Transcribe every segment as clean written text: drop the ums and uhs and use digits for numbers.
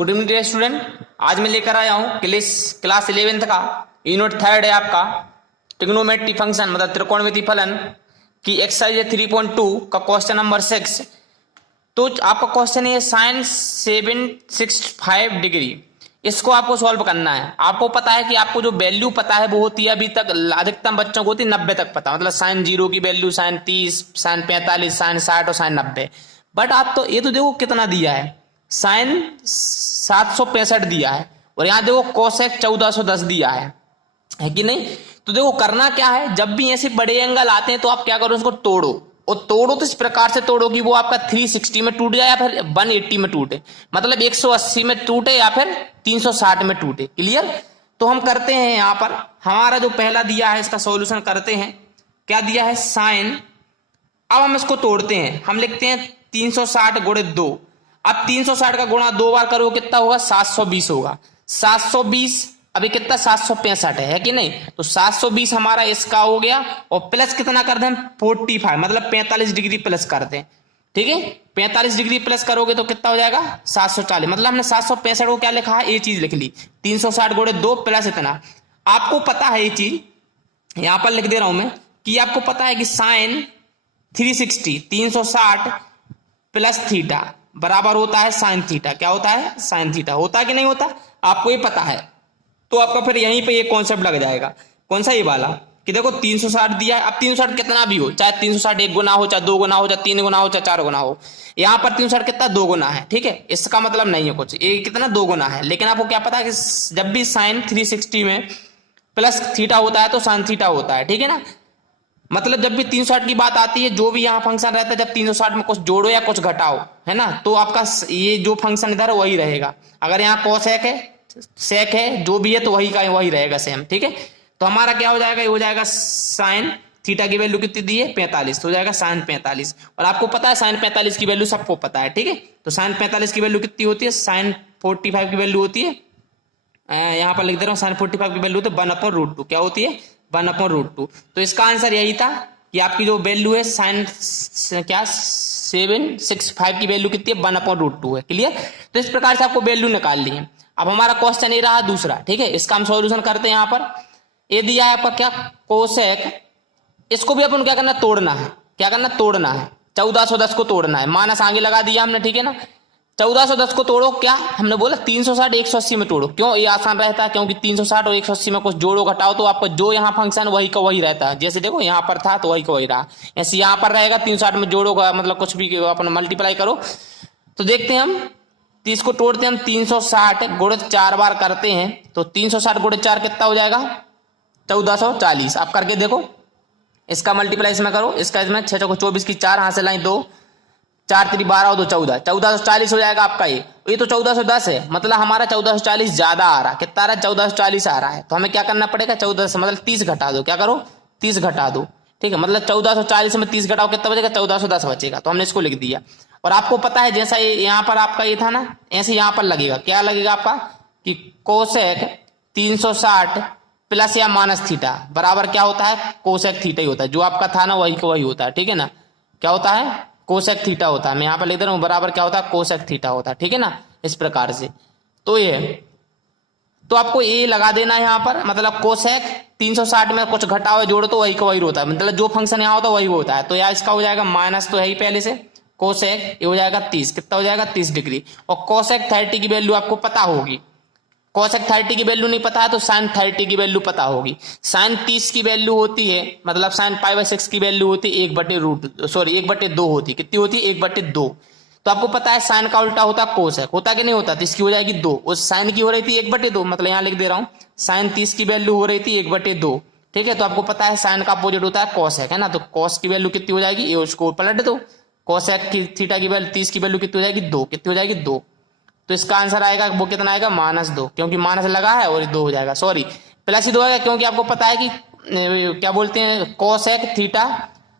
Good evening dear student. आज मैं लेकर आया हूँ क्लास 11th का यूनिट 3 है आपका ट्रिग्नोमेट्री फंक्शन मतलब त्रिकोणमिति फलन की एक्सरसाइज 3.2 का क्वेश्चन नंबर 6। तो आपका क्वेश्चन है साइन 765 डिग्री। इसको आपको सॉल्व करना है। आपको पता है कि आपको जो वैल्यू पता है वो होती है अभी तक अधिकतम बच्चों को होती है 90 तक पता, मतलब साइन 0 की वैल्यू, साइन 30, साइन 45, साइन 60 और साइन 90। बट आप तो ये तो देखो कितना दिया है, साइन 765 दिया है और यहाँ देखो कोसेक 1410 दिया है कि नहीं। तो देखो करना क्या है, जब भी ऐसे बड़े एंगल आते हैं तो आप क्या करो, उसको तोड़ो और तोड़ो तो इस प्रकार से तोड़ो कि वो आपका 360 में टूट जाए या फिर 180 में टूटे, मतलब 180 में टूटे या फिर 360 में टूटे। क्लियर। तो हम करते हैं यहाँ पर हमारा जो पहला दिया है इसका सॉल्यूशन करते हैं। क्या दिया है, साइन। अब हम इसको तोड़ते हैं, हम लिखते हैं 360 गुणे 2। अब 360 का गुणा 2 बार करो कितना होगा, 720 होगा। 720 अभी कितना 765 है कि नहीं। तो 720 हमारा इसका हो गया और प्लस कितना कर दें हम 45, मतलब 45 डिग्री प्लस कर दें। ठीक है, 45 डिग्री प्लस करोगे तो कितना हो जाएगा 740, मतलब हमने 765 को क्या लिखा है, ये चीज लिख ली 360 गुणे 2 प्लस इतना। आपको पता है ये चीज यहां पर लिख दे रहा हूं मैं कि आपको पता है कि साइन 360 प्लस थीटा बराबर होता है साइन थीटा। क्या होता है, साइन थीटा। होता है कि नहीं होता, आपको ये पता है। तो आपका फिर यहीं पे ये कॉन्सेप्ट लग जाएगा। कौन सा, ये वाला कि देखो 360 दिया है। अब 360 कितना भी हो, चाहे 360 1 गुना हो, चाहे 2 गुना हो, चाहे 3 गुना हो, चाहे 4 गुना हो, यहाँ पर 360 कितना 2 गुना है। ठीक है, इसका मतलब नहीं है कुछ, ये कितना 2 गुना है। लेकिन आपको क्या पता है कि जब भी साइन 360 में प्लस थीटा होता है तो साइन थीटा होता है। ठीक है ना, मतलब जब भी 360 की बात आती है, जो भी यहाँ फंक्शन रहता है, जब 360 में कुछ जोड़ो या कुछ घटाओ, है ना, तो आपका ये जो फंक्शन इधर वही रहेगा। अगर यहाँ कोसेक है, सेक है, जो भी है तो वही का वही रहेगा सेम। ठीक है, तो हमारा क्या हो जाएगा, ये हो जाएगा साइन थीटा की वैल्यू कितनी दी है 45, तो हो जाएगा साइन 45। और आपको पता है साइन 45 की वैल्यू सबको पता है। ठीक है, तो साइन 45 की वैल्यू कितनी होती है, साइन 45 की वैल्यू होती है, यहाँ पर लिख दे रहा हूँ, साइन 45 की वैल्यू होती है 1/√2। क्या होती है, 1/√2। तो इसका आंसर यही था कि आपकी जो वैल्यू है साइन क्या 765 की वैल्यू कितनी है, 1/√2 है। क्लियर। तो इस प्रकार से आपको वैल्यू निकाल ली है। अब हमारा क्वेश्चन ये रहा दूसरा। ठीक है, इसका हम सॉल्यूशन करते हैं। यहाँ पर ये दिया है आपका क्या, कोसेक। इसको भी अपन क्या करना, तोड़ना है। क्या करना, तोड़ना है। 1410 को तोड़ना है, माइनस आगे लगा दिया हमने। ठीक है ना, 1410 को तोड़ो। क्या हमने बोला 360 180 में तोड़ो। क्यों, ये आसान रहता है, क्योंकि 360 और 180 में कुछ जोड़ो घटाओ तो आपका जो यहाँ फंक्शन वही का वही रहता है। जैसे देखो यहाँ पर था तो वही का वही रहा, ऐसे यहाँ पर रहेगा। 360 में जोड़ो मतलब कुछ भी अपन मल्टीप्लाई करो। तो देखते हैं हम, तो इसको तोड़ते हैं हम। 360 गुणे 4 बार करते हैं तो 360 गुणे 4 कितना हो जाएगा, 1440। आप करके देखो, इसका मल्टीप्लाई इसमें करो, इसका इसमें 6 चौको 24 की 4 हाथ से लाइन 2, 4 3 12 और 2 14, 1440 हो जाएगा आपका। ये तो 1410 है, मतलब हमारा 1440 ज्यादा आ रहा है। कितना आ रहा है, 1440 आ रहा है। तो हमें क्या करना पड़ेगा, 14 से मतलब 30 घटा दो। क्या करो, 30 घटा दो। ठीक है, मतलब 1440 में 30 घटाओ कितना बचेगा, 1410 बचेगा। तो हमने इसको लिख दिया। और आपको पता है जैसा यहाँ पर आपका ये था ना, ऐसे यहाँ पर लगेगा। क्या लगेगा आपका कि कोसेक 360 प्लस या माइनस थीटा बराबर क्या होता है, कोसेक थीटा ही होता है। जो आपका था ना वही को वही होता है। ठीक है ना, क्या होता है, कोसेक थीटा होता है। मैं यहाँ पर लिख दे रहा हूँ, बराबर क्या होता है, कोसेक थीटा होता है। ठीक है ना, इस प्रकार से। तो ये तो आपको ये लगा देना है यहाँ पर, मतलब कोसेक 360 में कुछ घटाओ जोड़ो तो वही का वही होता है, मतलब जो फंक्शन यहाँ होता है वही होता है। तो यार इसका हो जाएगा माइनस, तो है ही पहले से कोसेक, ये हो जाएगा 30। कितना हो जाएगा, 30 डिग्री। और कोसेक 30 की वैल्यू आपको पता होगी। कोसेक 30 की वैल्यू नहीं पता है तो साइन 30 की वैल्यू पता होगी। साइन 30 की वैल्यू होती है, मतलब साइन π/6 की वैल्यू होती है 1/2 होती है। कितनी होती है, 1/2। तो आपको पता है साइन का उल्टा होता है कोसेक, होता कि नहीं होता। तो इसकी हो जाएगी 2, उस साइन की हो रही थी 1/2, मतलब यहाँ लिख दे रहा हूँ साइन 30 की वैल्यू हो रही थी 1/2। ठीक है, तो आपको पता है साइन का अपोजिट होता है कोसेक, है ना। तो कॉस की वैल्यू कितनी हो जाएगी, ये उसको पलट दो। कोसेक की थीटा की वैल्यू 30 की वैल्यू कितनी हो जाएगी, 2। कितनी हो जाएगी, 2। तो इसका आंसर आएगा वो कितना आएगा, -2, क्योंकि माइनस लगा है और 2 हो जाएगा। सॉरी, प्लस ही 2 आएगा, क्योंकि आपको पता है कि क्या बोलते हैं, कोसेक थीटा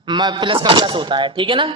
प्लस का प्लस होता है। ठीक है ना,